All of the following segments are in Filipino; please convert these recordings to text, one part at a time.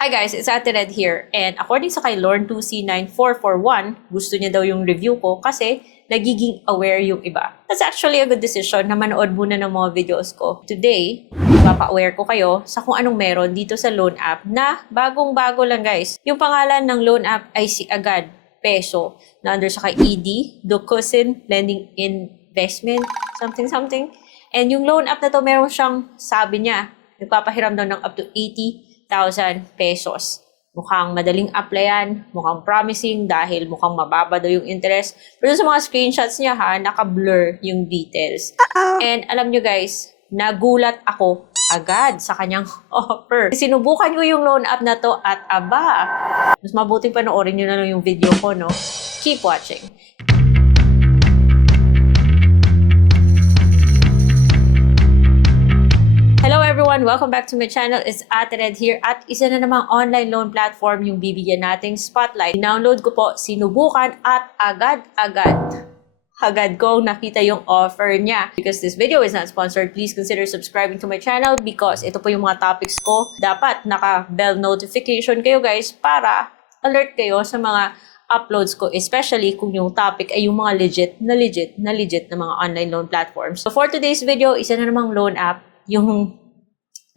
Hi guys, it's Ate Red here. And according sa kay Lorne2C9441, gusto niya daw yung review ko kasi nagiging aware yung iba. That's actually a good decision na manood muna ng mga videos ko. Today, mapapa-aware ko kayo sa kung anong meron dito sa loan app na bagong-bago lang guys. Yung pangalan ng loan app ay si Agad Peso na under sa kay ED, Dokusin Lending Investment, something. And yung loan app na to, meron siyang sabi niya, nagpapahiram daw ng up to 80,000 pesos. Mukhang madaling applyan, mukhang promising dahil mukhang mababa daw yung interest. Pero sa mga screenshots niya naka-blur yung details. And alam nyo guys, nagulat ako agad sa kanyang offer. Sinubukan ko yung loan app na to at aba, mas mabuting panoorin nyo na lang yung video ko, no? Keep watching. Hello everyone! Welcome back to my channel. It's Ate Red here at isa na namang online loan platform yung bibigyan nating spotlight. Download ko po, sinubukan at agad ko nakita yung offer niya. Because this video is not sponsored, please consider subscribing to my channel because ito po yung mga topics ko. Dapat naka-bell notification kayo guys para alert kayo sa mga uploads ko, especially kung yung topic ay yung mga legit na mga online loan platforms. So for today's video, isa na namang loan app, yung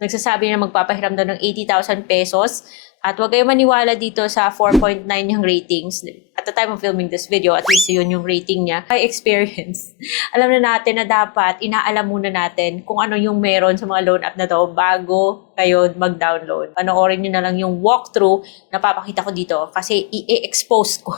nagsasabi na magpapahiram daw ng 80,000 pesos. At huwag kayo maniwala dito sa 4.9 yung ratings. At the time of filming this video, at least yun yung rating niya. By experience, alam na natin na dapat inaalam muna natin kung ano yung meron sa mga loan app na to bago kayo mag-download. Panoorin nyo na lang yung walkthrough na papakita ko dito kasi i-expose ko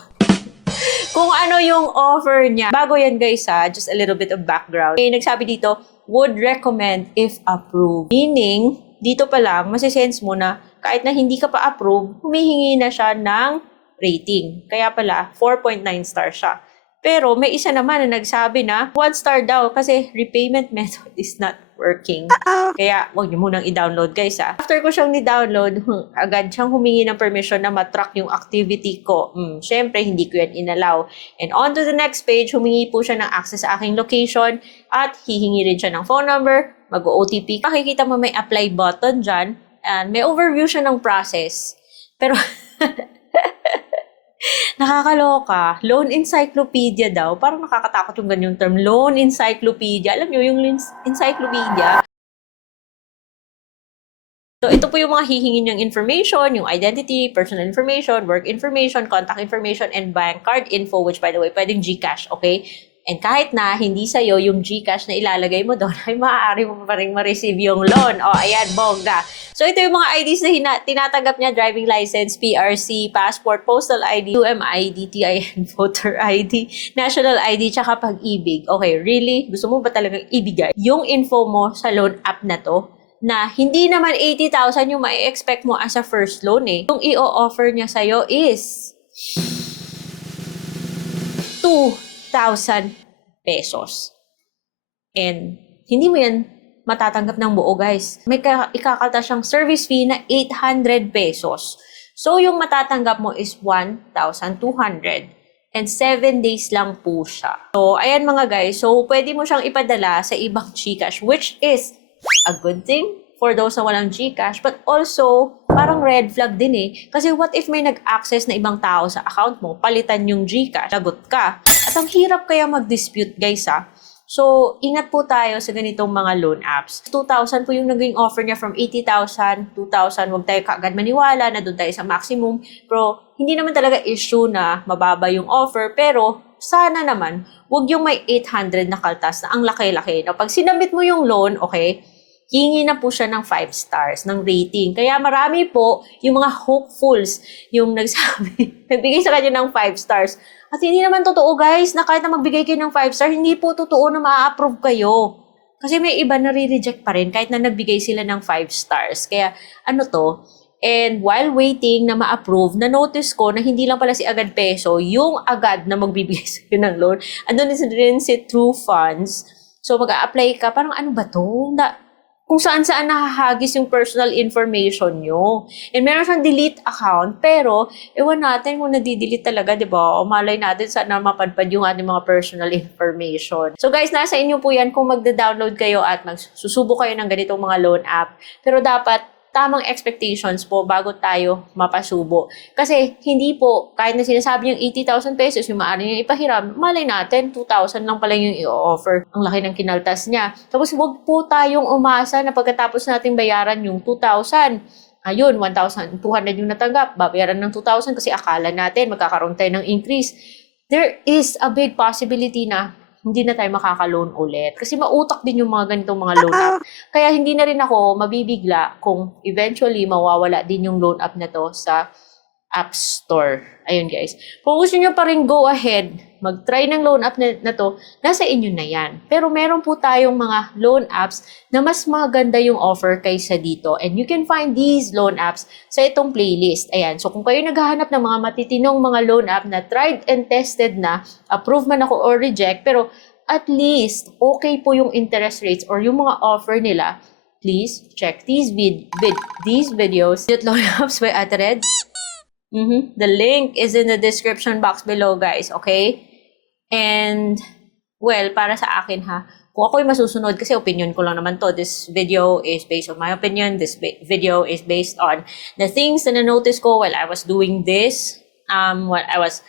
kung ano yung offer niya. Bago yan guys just a little bit of background. Nagsabi dito, would recommend if approved. Meaning, dito pa lang, masisense mo na kahit na hindi ka pa approved, humihingi na siya ng rating. Kaya pala, 4.9 star siya. Pero may isa naman na nagsabi na 1 star daw kasi repayment method is not working. Kaya huwag niyo munang i-download guys After ko siyang ni-download, agad siyang humingi ng permission na matrack yung activity ko. Syempre, hindi ko yan inalaw. And on to the next page, humingi po siya ng access sa aking location at hihingi rin siya ng phone number, mag-OTP. Makikita mo may apply button dyan and may overview siya ng process. Pero nakakaloka. Loan encyclopedia daw. Parang nakakatakot yung ganyang term. Loan encyclopedia. Alam nyo, yung encyclopedia. So, ito po yung mga hihingin niyang information, yung identity, personal information, work information, contact information, and bank card info, which by the way, pwedeng GCash, okay? And kahit na hindi sa'yo yung GCash na ilalagay mo doon, ay maaari mo pa rin ma-receive yung loan. O, ayan, bongga. So, ito yung mga IDs na tinatanggap niya, driving license, PRC, passport, postal ID, UMID, TIN, voter ID, national ID, tsaka pag-ibig. Okay, really? Gusto mo ba talagang ibigay yung info mo sa loan app na to? Na hindi naman 80,000 yung ma-expect mo as a first loan Yung i-offer niya sa'yo is 2,000 pesos. And hindi mo yan matatanggap ng buo guys. May ikakalta siyang service fee na 800 pesos. So yung matatanggap mo is 1,200. And 7 days lang po siya. So ayan mga guys. So pwede mo siyang ipadala sa ibang GCash, which is a good thing for those na walang GCash, but also parang red flag din Kasi what if may nag-access na ibang tao sa account mo, palitan yung GCash, lagot ka. At ang hirap kaya mag-dispute guys So, ingat po tayo sa ganitong mga loan apps. 2,000 po yung naging offer niya from 80,000, 2,000. Huwag tayo kaagad maniwala na doon tayo sa maximum. Pero, hindi naman talaga issue na mababa yung offer. Pero, sana naman, huwag yung may 800 na kaltas na ang laki-laki. Pag sinabit mo yung loan, okay, hingi na po siya ng 5 stars ng rating. Kaya marami po yung mga hopefuls yung nagbigay sa kanya ng 5 stars. At hindi naman totoo guys na kahit na magbigay kayo ng 5 stars, hindi po totoo na ma-approve kayo. Kasi may iba na re-reject pa rin kahit na nagbigay sila ng 5 stars. Kaya ano to? And while waiting na ma-approve, na-notice ko na hindi lang pala si Agad Peso yung agad na magbibigay sa'yo ng loan. Andun rin si True Funds. So mag-a-apply ka, parang ano ba to? Kung saan-saan nakahagis yung personal information nyo. And meron siyang delete account, pero ewan natin kung nadidelete talaga, di ba? O malay natin saan na mapadpad yung ating mga personal information. So guys, nasa inyo po yan kung magda-download kayo at magsusubo kayo ng ganitong mga loan app. Pero dapat tamang expectations po bago tayo mapasubo. Kasi hindi po, kahit na sinasabi yung 80,000 pesos, yung maaari niya ipahiram, malay natin, 2,000 lang pala yung i-offer. Ang laki ng kinaltas niya. Tapos huwag po tayong umasa na pagkatapos natin bayaran yung 2,000, ayun, 1,200 yung natanggap, babayaran ng 2,000 kasi akala natin magkakaroon tayo ng increase. There is a big possibility na hindi na tayo makaka-loan ulit. Kasi mautak din yung mga ganitong mga loan app. Kaya hindi na rin ako mabibigla kung eventually mawawala din yung loan app na to sa App Store. Ayun guys. Kung gusto nyo pa rin go ahead, mag-try ng loan app na to, nasa inyo na yan. Pero meron po tayong mga loan apps na mas maganda yung offer kaysa dito. And you can find these loan apps sa itong playlist. Ayan. So kung kayo naghahanap ng mga matitinong mga loan app na tried and tested na, approve man ako or reject, pero at least okay po yung interest rates or yung mga offer nila, please check these videos. Loan apps by Ate Red. The link is in the description box below, guys. Okay? And, well, para sa akin ha, kung ako'y masusunod, kasi opinion ko lang naman to, this video is based on my opinion, this video is based on the things na na-notice ko while I was doing this, while I was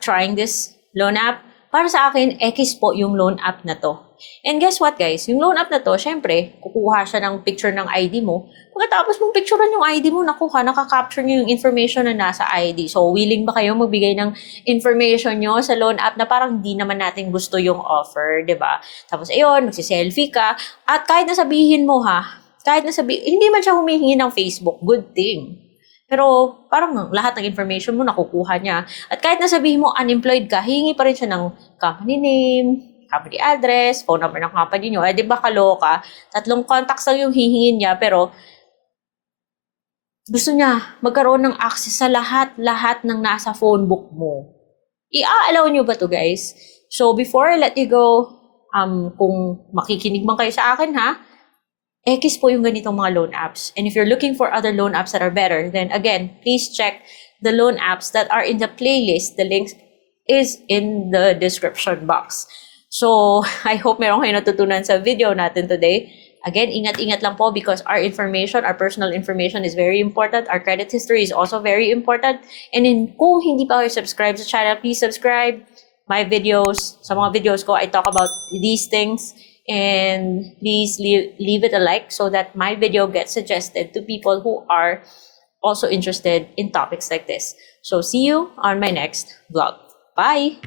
trying this loan app. Para sa akin, X po yung loan app na to. And guess what guys, yung loan app na to, syempre, kukuha siya ng picture ng ID mo. Pagkatapos mong picturean yung ID mo, nakuha, nakaka-capture nyo yung information na nasa ID. So, willing ba kayo magbigay ng information nyo sa loan app na parang di naman natin gusto yung offer, di ba? Tapos, ayun, magsiselfie ka. At kahit na sabihin mo hindi man siya humihingi ng Facebook, good thing. Pero parang lahat ng information mo nakukuha niya. At kahit na sabihin mo unemployed ka, hihingi pa rin siya ng company name, company address, phone number ng company nyo. Eh, di ba kaloka? 3 contacts lang yung hihingin niya, pero gusto niya magkaroon ng access sa lahat ng nasa phone book mo. I-allow nyo ba to guys? So before I let you go, kung makikinig man kayo sa akin ha, X po yung ganitong mga loan apps. And if you're looking for other loan apps that are better, then again, please check the loan apps that are in the playlist. The link is in the description box. So, I hope meron kayo natutunan sa video natin today. Again, ingat-ingat lang po because our information, our personal information is very important. Our credit history is also very important. And kung hindi pa kayo subscribe sa channel, please subscribe. My videos, sa mga videos ko, I talk about these things. And please leave it a like so that my video gets suggested to people who are also interested in topics like this. So see you on my next vlog. Bye!